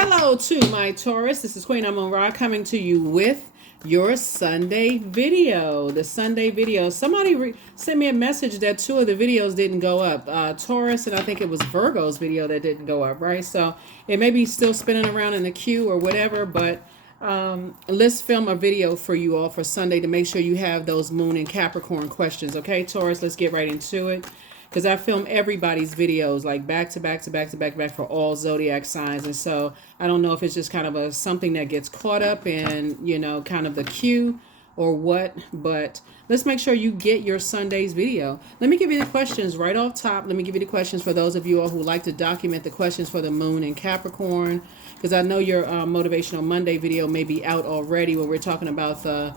Hello to my Taurus. This is Queen Amun Ra coming to you with your Sunday video. The Sunday video. Somebody sent me a message that two of the videos didn't go up. Taurus and I think it was Virgo's video that didn't go up, right? So it may be still spinning around in the queue or whatever, but let's film a video for you all for Sunday to make sure you have those Moon and Capricorn questions. Okay, Taurus, let's get right into it. Because I film everybody's videos like back to back to back to back to back for all zodiac signs. And so I don't know if it's just kind of something that gets caught up in, kind of the queue or what. But let's make sure you get your Sunday's video. Let me give you the questions right off top. Let me give you the questions for those of you all who like to document the questions for the Moon and Capricorn. Because I know your Motivational Monday video may be out already when we're talking about the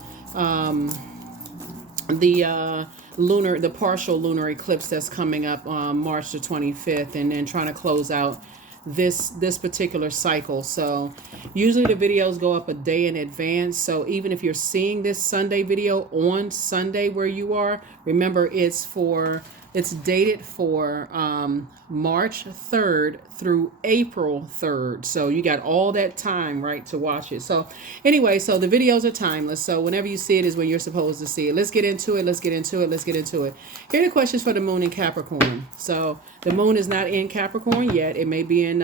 partial lunar eclipse that's coming up on March the 25th, and then trying to close out this particular cycle. So usually the videos go up a day in advance. So even if you're seeing this Sunday video on Sunday where you are, remember it's dated for March 3rd through April 3rd. So you got all that time, right, to watch it. So anyway, so the videos are timeless. So whenever you see it is when you're supposed to see it. Let's get into it. Let's get into it. Let's get into it. Here are the questions for the Moon in Capricorn. So the Moon is not in Capricorn yet. It may be in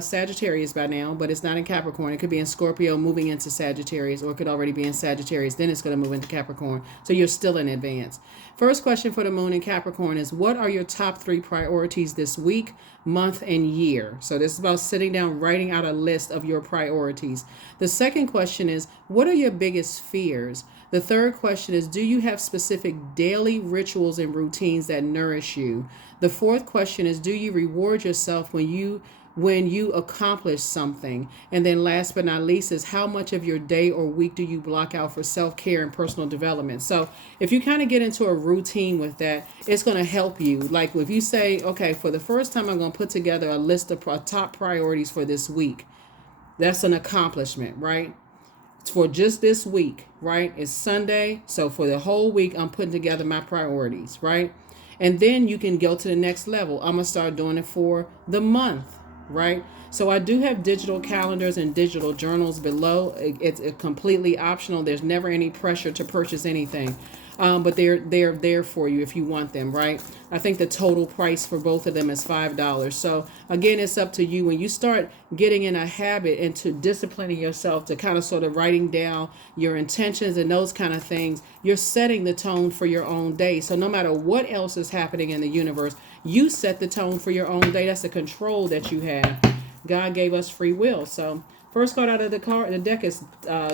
Sagittarius by now, but it's not in Capricorn. It could be in Scorpio moving into Sagittarius, or it could already be in Sagittarius. Then it's going to move into Capricorn. So you're still in advance. First question for the Moon in Capricorn is, what are your top 3 priorities this week, month, and year? So this is about sitting down, writing out a list of your priorities. The second question is, what are your biggest fears? The third question is, do you have specific daily rituals and routines that nourish you? The fourth question is, do you reward yourself when you accomplish something? And then last but not least is, how much of your day or week do you block out for self-care and personal development? So if you kind of get into a routine with that, it's going to help you. Like if you say, okay, for the first time, I'm going to put together a list of top priorities for this week. That's an accomplishment, right? It's for just this week, right? It's Sunday. So for the whole week, I'm putting together my priorities, right? And then you can go to the next level. I'm going to start doing it for the month. Right. So I do have digital calendars and digital journals below. It's completely optional. There's never any pressure to purchase anything. But they're there for you if you want them. Right. I think the total price for both of them is $5. So again, it's up to you. When you start getting in a habit into disciplining yourself to kind of sort of writing down your intentions and those kind of things, you're setting the tone for your own day. So no matter what else is happening in the universe, you set the tone for your own day. That's the control that you have. God gave us free will. So first card out of the deck is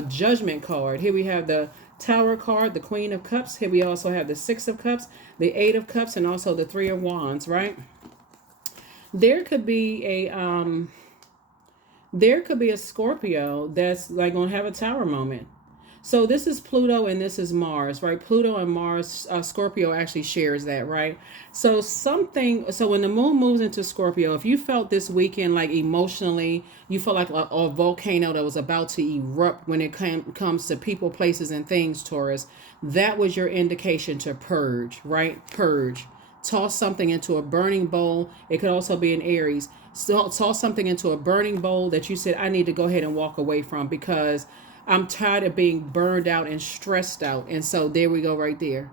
Judgment card. Here we have the Tower card, the Queen of Cups. Here we also have the Six of Cups, the Eight of Cups, and also the Three of Wands, right? There could be a Scorpio that's like going to have a Tower moment. So this is Pluto and this is Mars, right? Pluto and Mars, Scorpio actually shares that, right? So when the Moon moves into Scorpio, if you felt this weekend like emotionally, you felt like a volcano that was about to erupt when it comes to people, places, and things, Taurus, that was your indication to purge, right? Purge. Toss something into a burning bowl. It could also be in Aries. So toss something into a burning bowl that you said, I need to go ahead and walk away from because I'm tired of being burned out and stressed out. And so there we go right there.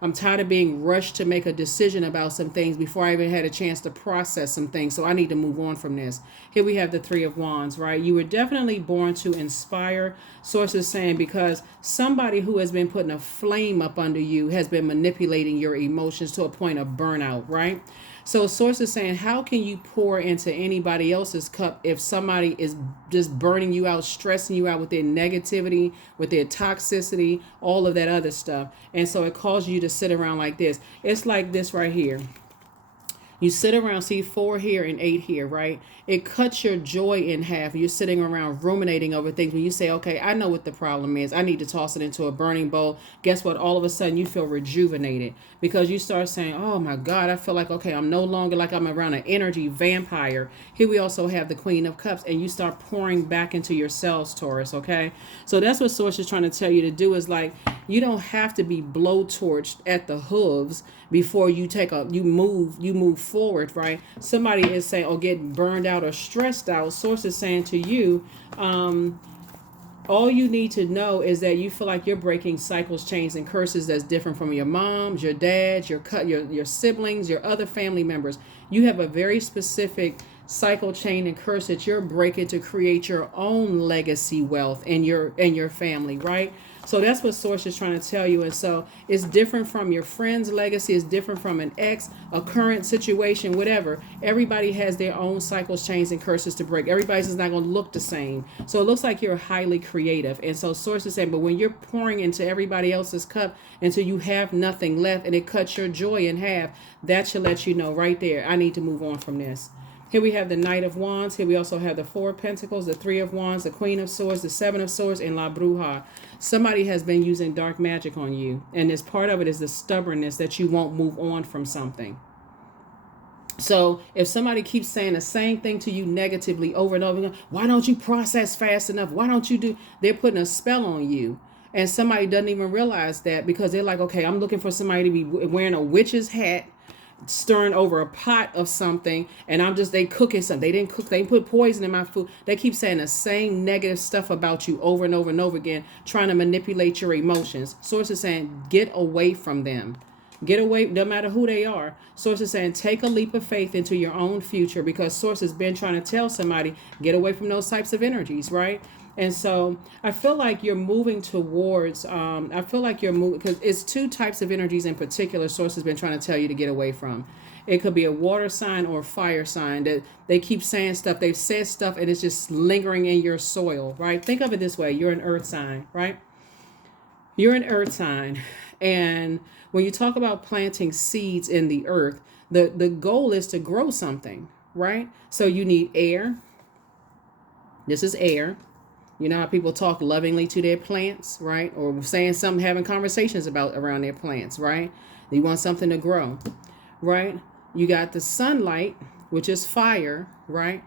I'm tired of being rushed to make a decision about some things before I even had a chance to process some things. So I need to move on from this. Here we have the Three of Wands, right? You were definitely born to inspire. Sources saying because somebody who has been putting a flame up under you has been manipulating your emotions to a point of burnout, right? So sources saying, how can you pour into anybody else's cup if somebody is just burning you out, stressing you out with their negativity, with their toxicity, all of that other stuff. And so it causes you to sit around like this. It's like this right here. You sit around, see 4 here and 8 here, right? It cuts your joy in half. You're sitting around ruminating over things. When you say, okay, I know what the problem is. I need to toss it into a burning bowl. Guess what? All of a sudden you feel rejuvenated because you start saying, oh my God, I feel like, okay, I'm no longer like I'm around an energy vampire. Here we also have the Queen of Cups, and you start pouring back into yourselves, Taurus, okay? So that's what Source is trying to tell you to do is like, you don't have to be blowtorched at the hooves before you move forward, right? Somebody is saying, or getting burned out or stressed out. Source is saying to you, all you need to know is that you feel like you're breaking cycles, chains, and curses that's different from your moms, your dads, your siblings, your other family members. You have a very specific cycle, chain, and curse that you're breaking to create your own legacy wealth in your family, right? So that's what Source is trying to tell you. And so it's different from your friend's legacy. It's different from an ex, a current situation, whatever. Everybody has their own cycles, chains, and curses to break. Everybody's is not going to look the same. So it looks like you're highly creative. And so Source is saying, but when you're pouring into everybody else's cup until you have nothing left and it cuts your joy in half, that should let you know right there, I need to move on from this. Here we have the Knight of Wands. Here we also have the Four of Pentacles, the Three of Wands, the Queen of Swords, the Seven of Swords, and La Bruja. Somebody has been using dark magic on you. And this part of it is the stubbornness that you won't move on from something. So if somebody keeps saying the same thing to you negatively over and over again, why don't you process fast enough? Why don't you do? They're putting a spell on you. And somebody doesn't even realize that because they're like, okay, I'm looking for somebody to be wearing a witch's hat, stirring over a pot of something, and they cooking something. They didn't cook, they put poison in my food. They keep saying the same negative stuff about you over and over and over again, trying to manipulate your emotions. Source is saying, get away from them. Get away, no matter who they are. Source is saying, take a leap of faith into your own future, because Source has been trying to tell somebody, get away from those types of energies, right? And so I feel like you're moving towards, because it's two types of energies in particular Source has been trying to tell you to get away from. It could be a water sign or a fire sign that they keep saying stuff. They've said stuff and it's just lingering in your soil, right? Think of it this way. You're an earth sign, right? You're an earth sign. And when you talk about planting seeds in the earth, the goal is to grow something, right? So you need air. This is air. You know how people talk lovingly to their plants, right? Or saying something, having conversations about around their plants, right? You want something to grow, right? You got the sunlight, which is fire, right?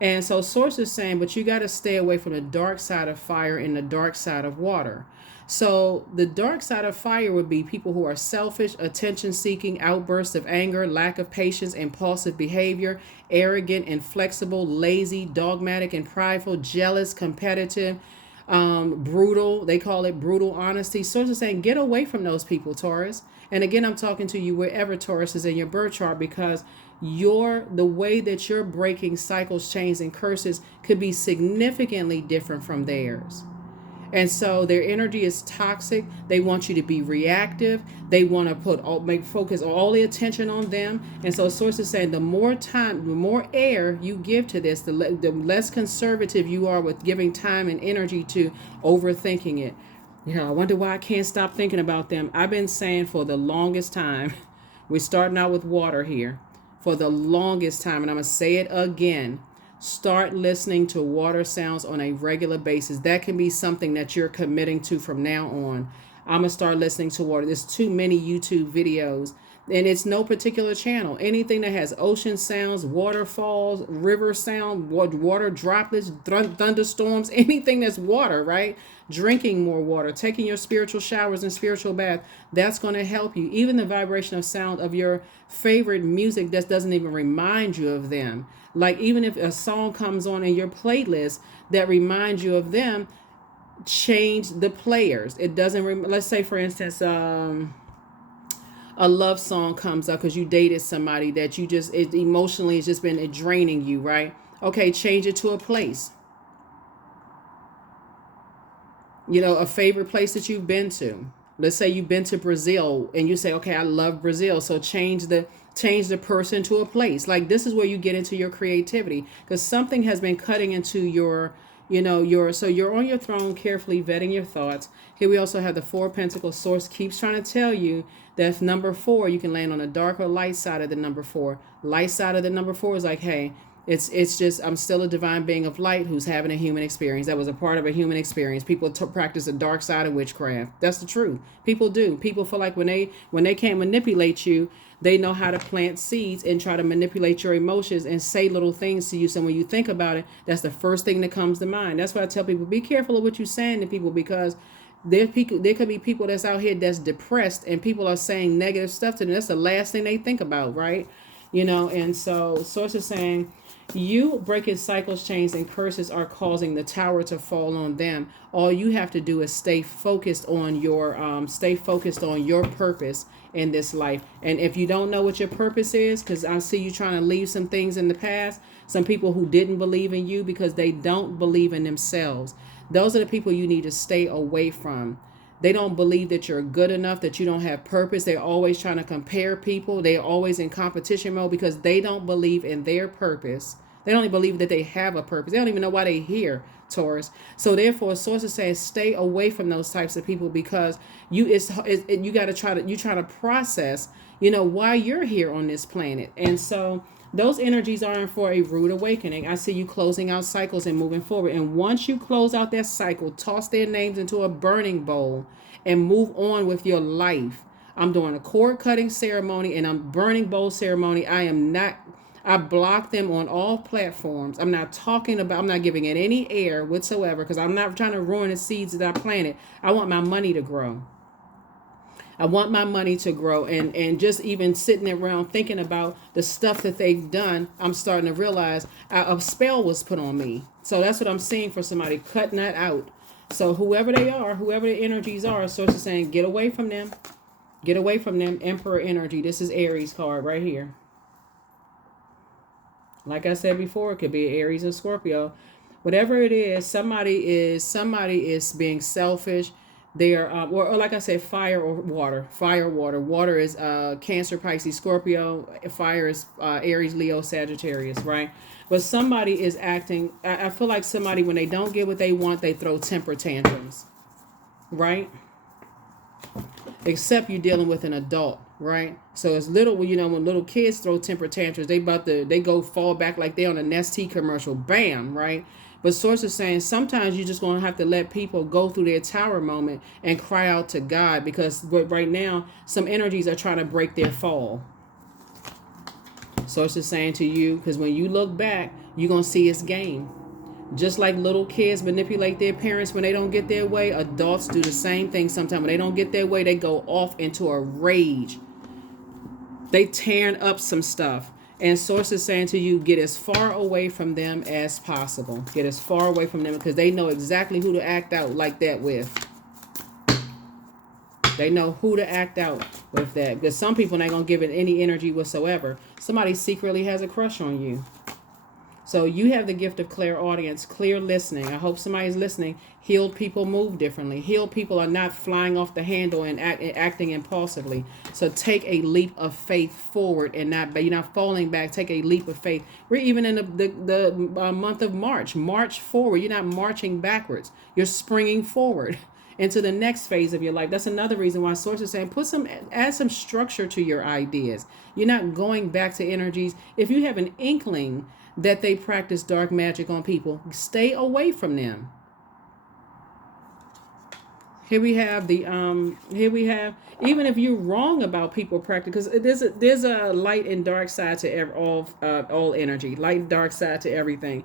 And so Source is saying, but you got to stay away from the dark side of fire and the dark side of water. So the dark side of fire would be people who are selfish, attention-seeking, outbursts of anger, lack of patience, impulsive behavior, arrogant, inflexible, lazy, dogmatic, and prideful, jealous, competitive, brutal. They call it brutal honesty. Source is saying, get away from those people, Taurus. And again, I'm talking to you wherever Taurus is in your birth chart, because the way that you're breaking cycles, chains, and curses could be significantly different from theirs. And so their energy is toxic. They want you to be reactive. They want to focus all the attention on them. And so Source is saying, the more time, the more air you give to this, the less conservative you are with giving time and energy to overthinking it. I wonder why I can't stop thinking about them. I've been saying for the longest time, we're starting out with water here, for the longest time, and I'm going to say it again. Start listening to water sounds on a regular basis. That can be something that you're committing to from now on. I'm going to start listening to water. There's too many YouTube videos, and it's no particular channel. Anything that has ocean sounds, waterfalls, river sound, water droplets, thunderstorms, anything that's water, right? Drinking more water, taking your spiritual showers and spiritual bath, that's going to help you. Even the vibration of sound of your favorite music that doesn't even remind you of them. Like even if a song comes on in your playlist that reminds you of them, change the players. It doesn't, let's say for instance, a love song comes up because you dated somebody that emotionally has just been draining you, right? Okay, change it to a place. A favorite place that you've been to. Let's say you've been to Brazil and you say, okay, I love Brazil. So change the person to a place. Like this is where you get into your creativity, because something has been cutting into so you're on your throne, carefully vetting your thoughts. Here we also have the Four of Pentacles. Source keeps trying to tell you that number 4, you can land on the dark or light side of the number 4. Light side of the number 4 is like, hey, it's just, I'm still a divine being of light who's having a human experience. That was a part of a human experience. People practice the dark side of witchcraft. That's the truth. People do. People feel like when they can't manipulate you, they know how to plant seeds and try to manipulate your emotions and say little things to you. So when you think about it, that's the first thing that comes to mind. That's why I tell people, be careful of what you're saying to people, because there could be people that's out here that's depressed and people are saying negative stuff to them. That's the last thing they think about, right? And so source is saying you breaking cycles, chains, and curses are causing the tower to fall on them. All you have to do is stay focused on your purpose in this life. And if you don't know what your purpose is, because I see you trying to leave some things in the past, some people who didn't believe in you because they don't believe in themselves. Those are the people you need to stay away from. They don't believe that you're good enough, that you don't have purpose. They're always trying to compare people. They're always in competition mode because they don't believe in their purpose. They don't even believe that they have a purpose. They don't even know why they're here, Taurus. So therefore, sources say stay away from those types of people because you got to try to process, why you're here on this planet. And so those energies are in for a rude awakening. I see you closing out cycles and moving forward. And once you close out that cycle, toss their names into a burning bowl and move on with your life. I'm doing a cord cutting ceremony and I'm burning bowl ceremony. I block them on all platforms. I'm not giving it any air whatsoever because I'm not trying to ruin the seeds that I planted. I want my money to grow. And just even sitting around thinking about the stuff that they've done, I'm starting to realize a spell was put on me. So that's what I'm seeing for somebody, cutting that out. So whoever they are, whoever the energies are, source is saying, get away from them. Get away from them. Emperor energy. This is Aries card right here. Like I said before, it could be Aries or Scorpio. Whatever it is, somebody is being selfish. They are, or like I said, fire or water. Water is Cancer, Pisces, Scorpio. Fire is Aries, Leo, Sagittarius, right? But somebody is acting, I feel like somebody, when they don't get what they want, they throw temper tantrums, right? Except you're dealing with an adult, right? So it's little, when little kids throw temper tantrums, they go fall back like they on a Nestea commercial, bam, right? But source is saying sometimes you're just going to have to let people go through their tower moment and cry out to God, because right now some energies are trying to break their fall. Source is saying to you, because when you look back, you're going to see it's game. Just like little kids manipulate their parents when they don't get their way, adults do the same thing sometimes. When they don't get their way, they go off into a rage. They tearing up some stuff. And source is saying to you, get as far away from them as possible. Get as far away from them because they know exactly who to act out like that with. They know who to act out with that. Because some people ain't going to give it any energy whatsoever. Somebody secretly has a crush on you. So you have the gift of clairaudience, clear listening. I hope somebody's listening. Healed people move differently. Healed people are not flying off the handle and acting impulsively. So take a leap of faith forward and you're not falling back. Take a leap of faith. We're even in the month of March. March forward. You're not marching backwards. You're springing forward into the next phase of your life. That's another reason why source is saying add some structure to your ideas. You're not going back to energies. If you have an inkling that they practice dark magic on people, stay away from them. Here we have even if you're wrong about people practice, because there's a light and dark side to all energy, light and dark side to everything.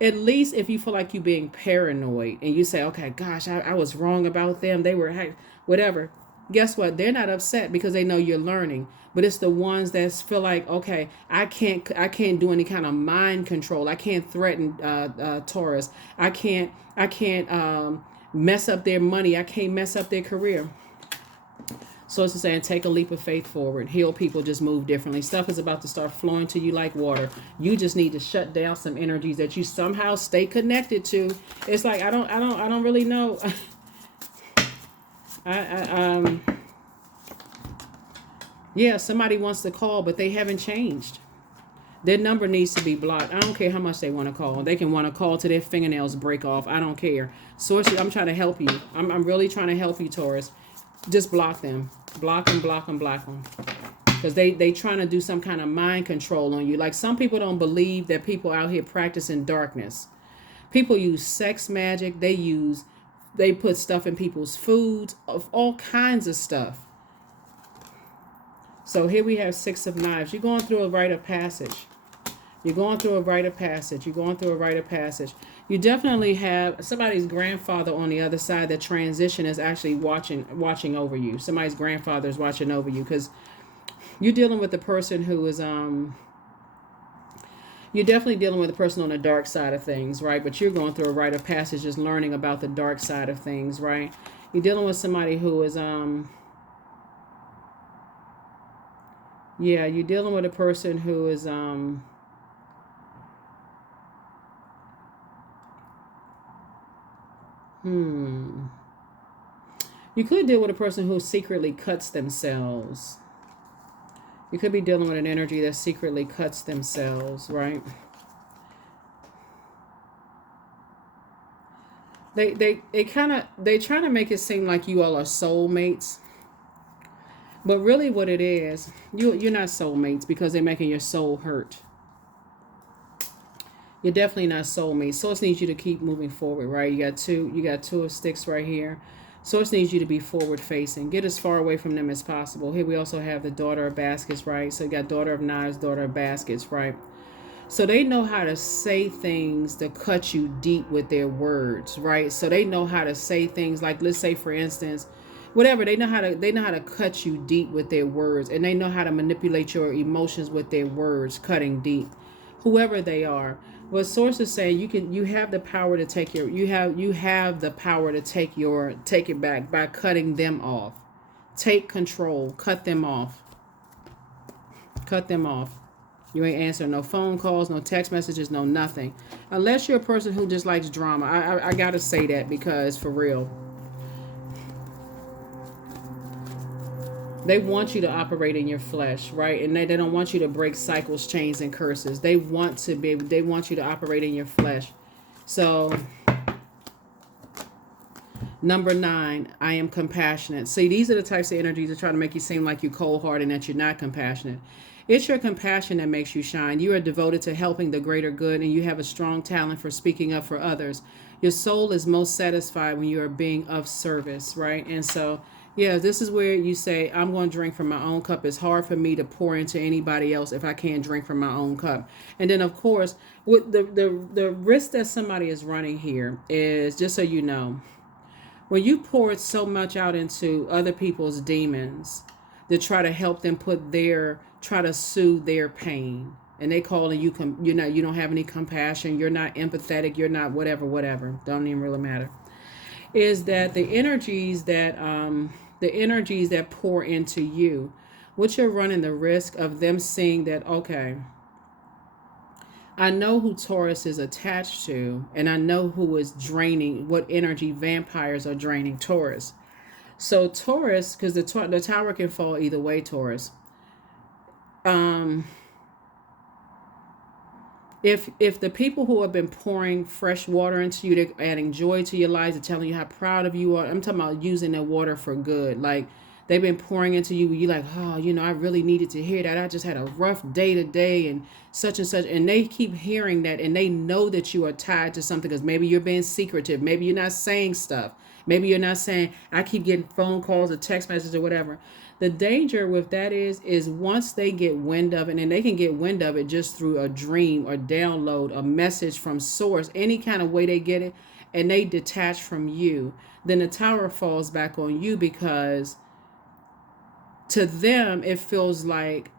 At least if you feel like you're being paranoid and you say, okay, gosh, I was wrong about them, they were whatever. Guess what? They're not upset because they know you're learning. But it's the ones that feel like, okay, I can't do any kind of mind control. I can't threaten Taurus. I can't mess up their money. I can't mess up their career. So it's saying take a leap of faith forward. Heal people just move differently. Stuff is about to start flowing to you like water. You just need to shut down some energies that you somehow stay connected to. It's like I don't really know. Yeah, somebody wants to call, but they haven't changed. Their number needs to be blocked. I don't care how much they want to call. They can want to call till their fingernails break off. I don't care. Source, I'm trying to help you. I'm really trying to help you, Taurus. Just block them. Block them. Because they trying to do some kind of mind control on you. Like some people don't believe that people out here practicing darkness. People use sex magic. They put stuff in people's foods, of all kinds of stuff. So here we have Six of Knives. You're going through a rite of passage. You definitely have somebody's grandfather on the other side. The transition is actually watching over you. Somebody's grandfather is watching over you, because You're dealing with the person who is you're definitely dealing with a person on the dark side of things, right? But you're going through a rite of passage, just learning about the dark side of things, right? You're dealing with somebody who is yeah, you're dealing with a person who is you could deal with a person who secretly cuts themselves. You could be dealing with an energy that secretly cuts themselves, right? They try to make it seem like you all are soulmates, but really what it is, you're not soulmates because they're making your soul hurt. You're definitely not soulmates. Source needs you to keep moving forward, right? You got two of sticks right here. Source needs you to be forward facing. Get as far away from them as possible. Here we also have the daughter of baskets, right? So you got daughter of knives, daughter of baskets, right? So they know how to say things to cut you deep with their words, right? So they know how to say things like, let's say for instance, whatever, they know how to cut you deep with their words, and they know how to manipulate your emotions with their words, cutting deep. Whoever they are. What source is saying, you have the power to take you have the power to take it back by cutting them off. Take control, cut them off. Cut them off. You ain't answering no phone calls, no text messages, no nothing. Unless you're a person who just likes drama. I gotta say that because for real. They want you to operate in your flesh, right? And they don't want you to break cycles, chains, and curses. They want you to operate in your flesh. So number 9, I am compassionate. See, these are the types of energies that try to make you seem like you're cold-hearted and that you're not compassionate. It's your compassion that makes you shine. You are devoted to helping the greater good, and you have a strong talent for speaking up for others. Your soul is most satisfied when you are being of service, right? And so, yeah, this is where you say, I'm going to drink from my own cup. It's hard for me to pour into anybody else if I can't drink from my own cup. And then, of course, with the risk that somebody is running here is, just so you know, when you pour so much out into other people's demons to try to help them try to soothe their pain, and they call you you don't have any compassion, you're not empathetic, you're not whatever, don't even really matter, is that the energies that pour into you, what you're running the risk of them seeing that, okay, I know who Taurus is attached to, and I know who is draining, what energy vampires are draining Taurus. So Taurus, because the tower can fall either way, Taurus. If the people who have been pouring fresh water into you, they're adding joy to your lives, they're telling you how proud of you are. I'm talking about using that water for good. Like they've been pouring into you. You're like, oh, I really needed to hear that. I just had a rough day today and such. And they keep hearing that, and they know that you are tied to something because maybe you're being secretive. Maybe you're not saying stuff. Maybe you're not saying, I keep getting phone calls or text messages or whatever. The danger with that is once they get wind of it, and they can get wind of it just through a dream or download a message from source, any kind of way they get it, and they detach from you, then the tower falls back on you, because to them it feels like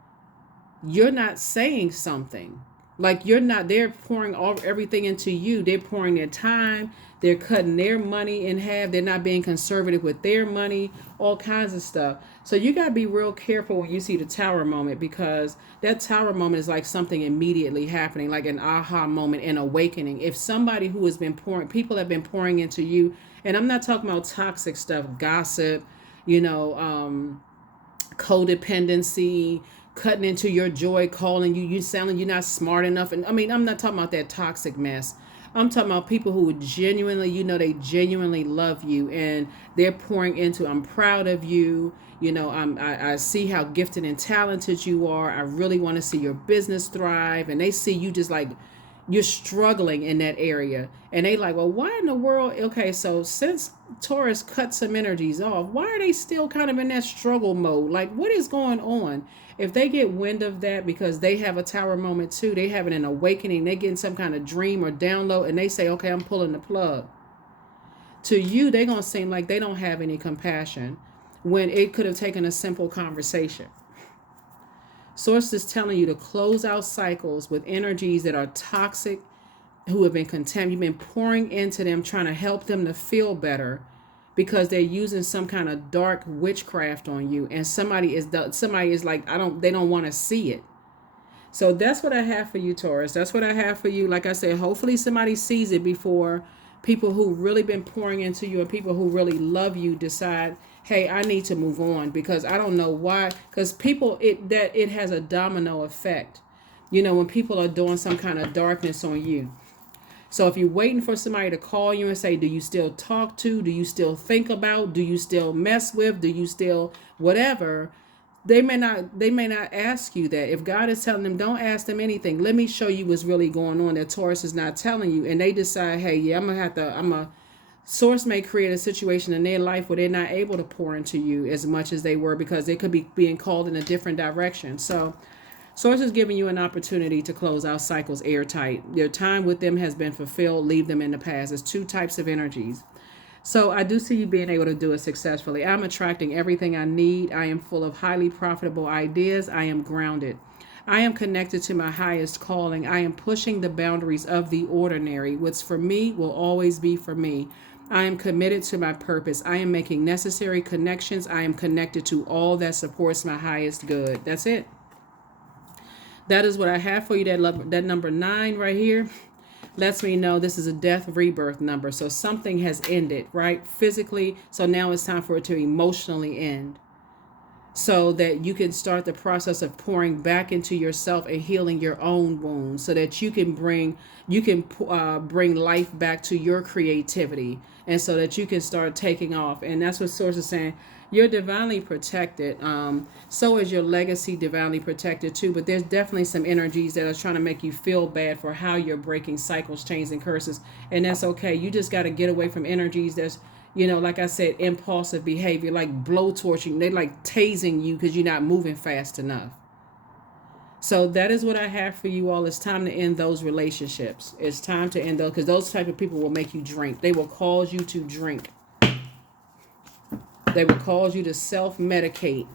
you're not saying something. Like they're pouring everything into you. They're pouring their time. They're cutting their money in half. They're not being conservative with their money, all kinds of stuff. So you got to be real careful when you see the tower moment, because that tower moment is like something immediately happening, like an aha moment, an awakening. If somebody who has been people have been pouring into you, and I'm not talking about toxic stuff, gossip, codependency, cutting into your joy, calling you sounding you're not smart enough. And I mean, I'm not talking about that toxic mess. I'm talking about people who genuinely, they genuinely love you, and they're pouring into, I'm proud of you. I see how gifted and talented you are. I really want to see your business thrive. And they see you just like, you're struggling in that area, and they like, well, why in the world? Okay, so since Taurus cut some energies off, why are they still kind of in that struggle mode? Like, what is going on? If they get wind of that, because they have a tower moment too, they having an awakening, they getting some kind of dream or download, and they say, okay, I'm pulling the plug. To you, they're gonna seem like they don't have any compassion, when it could have taken a simple conversation. Source is telling you to close out cycles with energies that are toxic, who have been contempt. You've been pouring into them, trying to help them to feel better because they're using some kind of dark witchcraft on you. And somebody is like, they don't want to see it. So that's what I have for you, Taurus. That's what I have for you. Like I said, hopefully somebody sees it before people who really been pouring into you and people who really love you decide, hey, I need to move on, because I don't know why. Because it has a domino effect. You know, when people are doing some kind of darkness on you. So if you're waiting for somebody to call you and say, do you still talk to? Do you still think about? Do you still mess with? Do you still whatever? They may not ask you that. If God is telling them, don't ask them anything. Let me show you what's really going on that Taurus is not telling you. And they decide, hey, yeah, Source may create a situation in their life where they're not able to pour into you as much as they were because they could be being called in a different direction. So Source is giving you an opportunity to close out cycles airtight. Your time with them has been fulfilled. Leave them in the past. There's two types of energies. So I do see you being able to do it successfully. I'm attracting everything I need. I am full of highly profitable ideas. I am grounded. I am connected to my highest calling. I am pushing the boundaries of the ordinary. What's for me will always be for me. I am committed to my purpose. I am making necessary connections. I am connected to all that supports my highest good. That's it. That is what I have for you. That number 9 right here lets me know this is a death rebirth number. So something has ended, right? Physically. So now it's time for it to emotionally end, so that you can start the process of pouring back into yourself and healing your own wounds, so that you can bring life back to your creativity, and so that you can start taking off. And that's what Source is saying. You're divinely protected. So is your legacy divinely protected too. But there's definitely some energies that are trying to make you feel bad for how you're breaking cycles, chains, and curses. And that's okay. You just got to get away from energies that's, like I said, impulsive behavior, like blowtorching. They like tasing you because you're not moving fast enough. So that is what I have for you all. It's time to end those relationships. It's time to end those, because those type of people will make you drink. They will cause you to drink. They will cause you to self-medicate.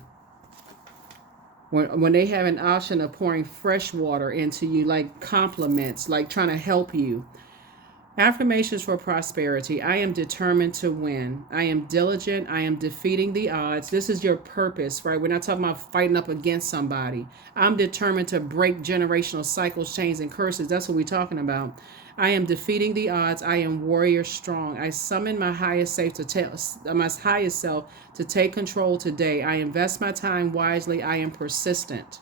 When they have an option of pouring fresh water into you, like compliments, like trying to help you. Affirmations for prosperity. I am determined to win. I am diligent. I am defeating the odds. This is your purpose, right? We're not talking about fighting up against somebody. I'm determined to break generational cycles, chains, and curses. That's what we're talking about. I am defeating the odds. I am warrior strong. I summon my highest self to take control today. I invest my time wisely. I am persistent.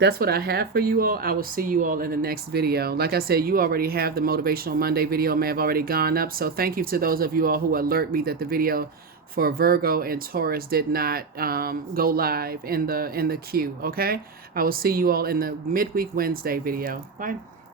That's what I have for you all. I will see you all in the next video. Like I said, you already have the Motivational Monday video may have already gone up. So thank you to those of you all who alert me that the video for Virgo and Taurus did not go live in the queue. Okay. I will see you all in the midweek Wednesday video. Bye.